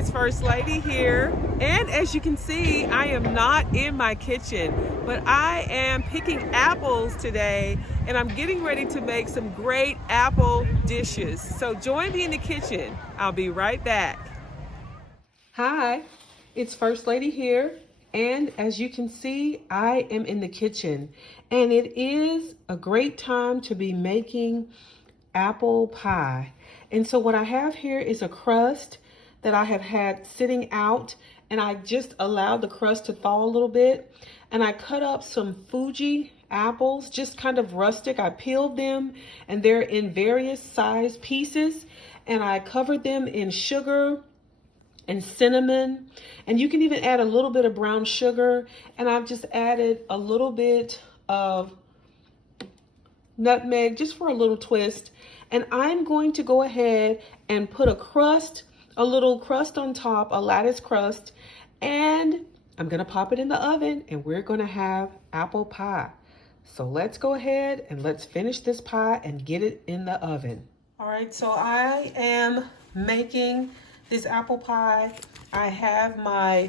it's First Lady here, and as you can see, I am not in my kitchen, but I am picking apples today, and I'm getting ready to make some great apple dishes. So join me in the kitchen. I'll be right back. Hi, it's First Lady here, and as you can see, I am in the kitchen, and it is a great time to be making apple pie. And so what I have here is a crust that I have had sitting out, and I just allowed the crust to thaw a little bit, and I cut up some Fuji apples, just kind of rustic. I peeled them, and they're in various size pieces, and I covered them in sugar and cinnamon, and you can even add a little bit of brown sugar, and I've just added a little bit of nutmeg just for a little twist. And I'm going to go ahead and put a little crust on top, a lattice crust, and I'm gonna pop it in the oven, and we're gonna have apple pie. So let's go ahead and let's finish this pie and get it in the oven. All right, so I am making this apple pie. I have my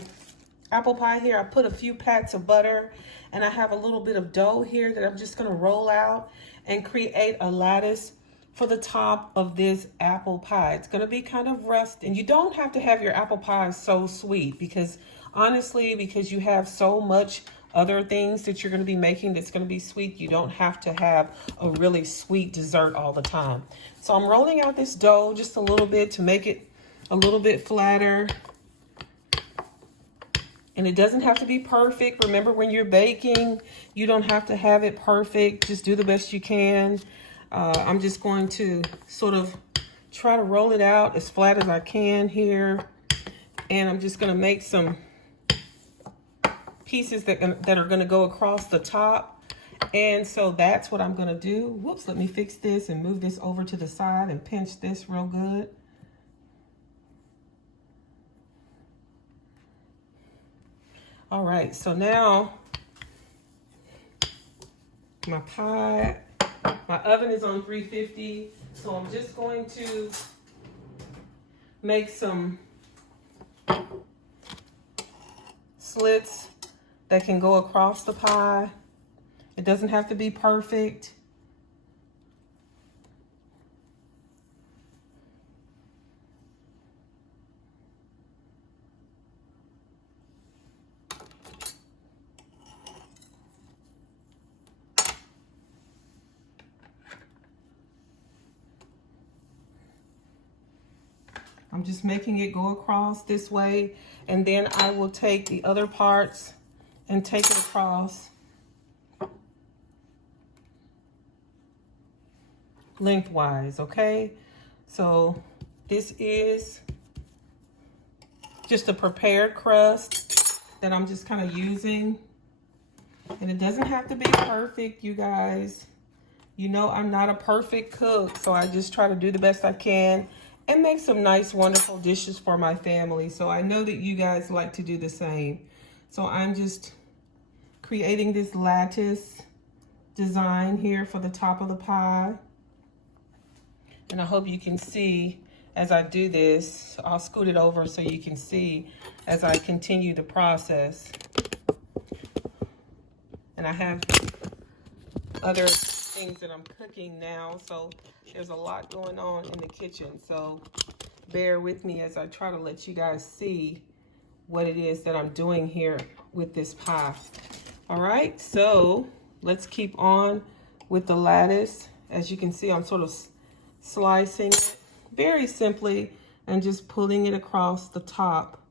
apple pie here. I put a few pats of butter, and I have a little bit of dough here that I'm just gonna roll out and create a lattice for the top of this apple pie. It's gonna be kind of rustic, and you don't have to have your apple pie so sweet, because honestly, because you have so much other things that you're gonna be making that's gonna be sweet, you don't have to have a really sweet dessert all the time. So I'm rolling out this dough just a little bit to make it a little bit flatter. And it doesn't have to be perfect. Remember, when you're baking, you don't have to have it perfect. Just do the best you can. I'm just going to sort of try to roll it out as flat as I can here. And I'm just going to make some pieces that are going to go across the top. And so that's what I'm going to do. Whoops, let me fix this and move this over to the side and pinch this real good. All right, so now my oven is on 350, so I'm just going to make some slits that can go across the pie. It doesn't have to be perfect. I'm just making it go across this way, and then I will take the other parts and take it across lengthwise, okay? So this is just a prepared crust that I'm just kind of using, and it doesn't have to be perfect, you guys. You know, I'm not a perfect cook, so I just try to do the best I can and make some nice, wonderful dishes for my family. So I know that you guys like to do the same. So I'm just creating this lattice design here for the top of the pie. And I hope you can see as I do this. I'll scoot it over so you can see as I continue the process. And I have other things that I'm cooking now, so there's a lot going on in the kitchen, so bear with me as I try to let you guys see what it is that I'm doing here with this pie. All right, so let's keep on with the lattice. As you can see, I'm sort of slicing it very simply and just pulling it across the top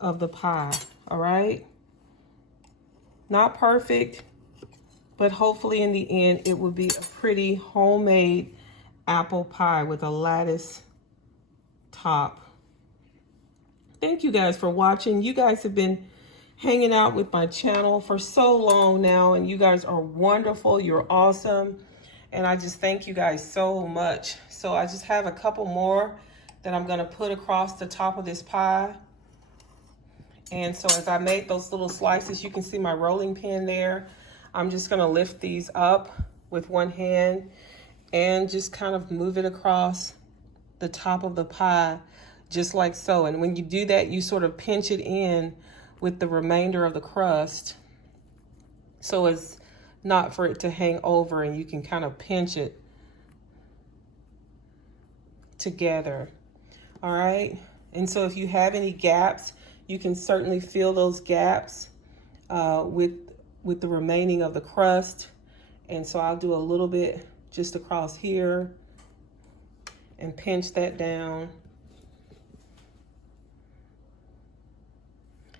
of the pie. All right, not perfect, but hopefully in the end, it will be a pretty homemade apple pie with a lattice top. Thank you guys for watching. You guys have been hanging out with my channel for so long now, and you guys are wonderful. You're awesome. And I just thank you guys so much. So I just have a couple more that I'm gonna put across the top of this pie. And so as I make those little slices, you can see my rolling pin there. I'm just gonna lift these up with one hand and just kind of move it across the top of the pie. just like so. And when you do that, you sort of pinch it in with the remainder of the crust so as not for it to hang over, and you can kind of pinch it together. All right. And so if you have any gaps, you can certainly fill those gaps with the remaining of the crust. And so I'll do a little bit just across here and pinch that down.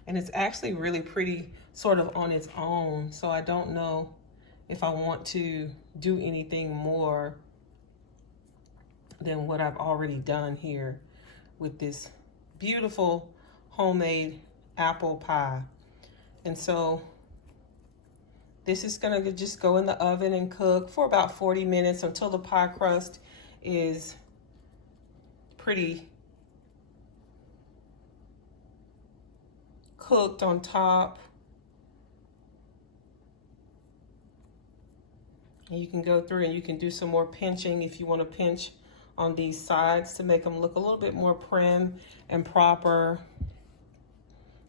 And it's actually really pretty sort of on its own. So I don't know if I want to do anything more than what I've already done here with this beautiful homemade apple pie. And so this is gonna just go in the oven and cook for about 40 minutes until the pie crust is pretty cooked on top. And you can go through and you can do some more pinching if you want to pinch on these sides to make them look a little bit more prim and proper.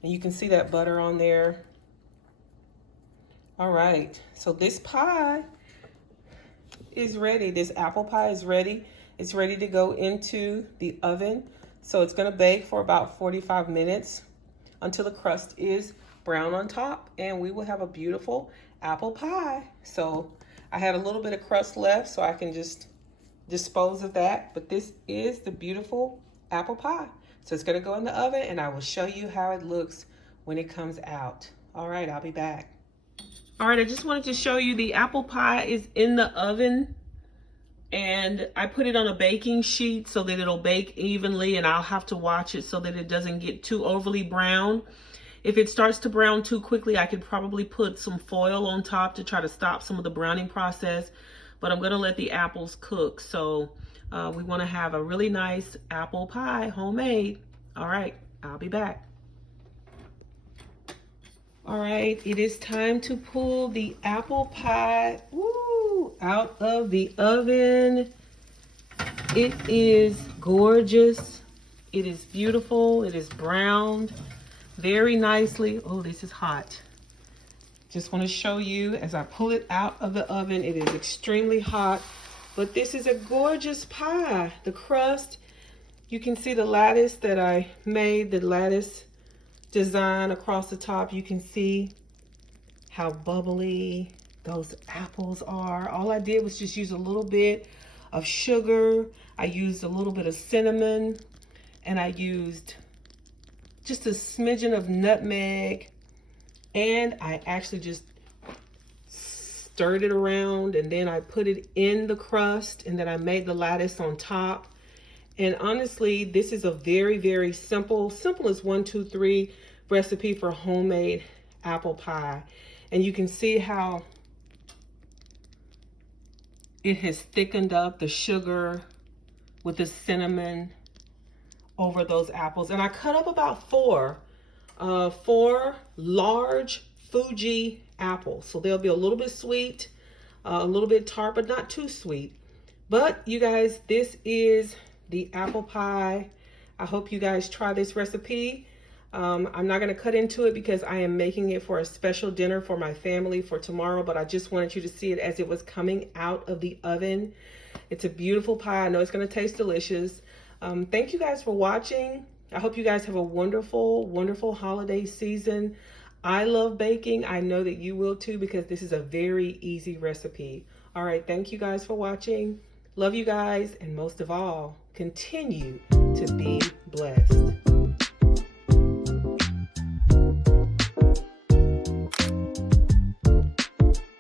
And you can see that butter on there. All right, so this pie is ready. This apple pie is ready. It's ready to go into the oven. So it's gonna bake for about 45 minutes until the crust is brown on top, and we will have a beautiful apple pie. So I had a little bit of crust left, so I can just dispose of that. But this is the beautiful apple pie. So it's gonna go in the oven, and I will show you how it looks when it comes out. All right, I'll be back. All right, I just wanted to show you the apple pie is in the oven, and I put it on a baking sheet so that it'll bake evenly, and I'll have to watch it so that it doesn't get too overly brown. If it starts to brown too quickly, I could probably put some foil on top to try to stop some of the browning process, but I'm gonna let the apples cook. So we wanna have a really nice apple pie, homemade. All right, I'll be back. All right, it is time to pull the apple pie out of the oven. It is gorgeous. It is beautiful. It is browned very nicely. Oh, this is hot. Just want to show you as I pull it out of the oven, it is extremely hot, but this is a gorgeous pie. The crust, you can see the lattice that I made, the lattice design across the top. You can see how bubbly those apples are. All I did was just use a little bit of sugar. I used a little bit of cinnamon, and I used just a smidgen of nutmeg, and I actually just stirred it around, and then I put it in the crust, and then I made the lattice on top. And honestly, this is a very, very simple as 1, 2, 3 recipe for homemade apple pie. And you can see how it has thickened up the sugar with the cinnamon over those apples. And I cut up about four large Fuji apples. So they'll be a little bit sweet, a little bit tart, but not too sweet. But you guys, this is the apple pie. I hope you guys try this recipe. I'm not gonna cut into it because I am making it for a special dinner for my family for tomorrow, but I just wanted you to see it as it was coming out of the oven. It's a beautiful pie. I know it's gonna taste delicious. Thank you guys for watching. I hope you guys have a wonderful, wonderful holiday season. I love baking. I know that you will too, because this is a very easy recipe. All right, thank you guys for watching. Love you guys, and most of all, continue to be blessed.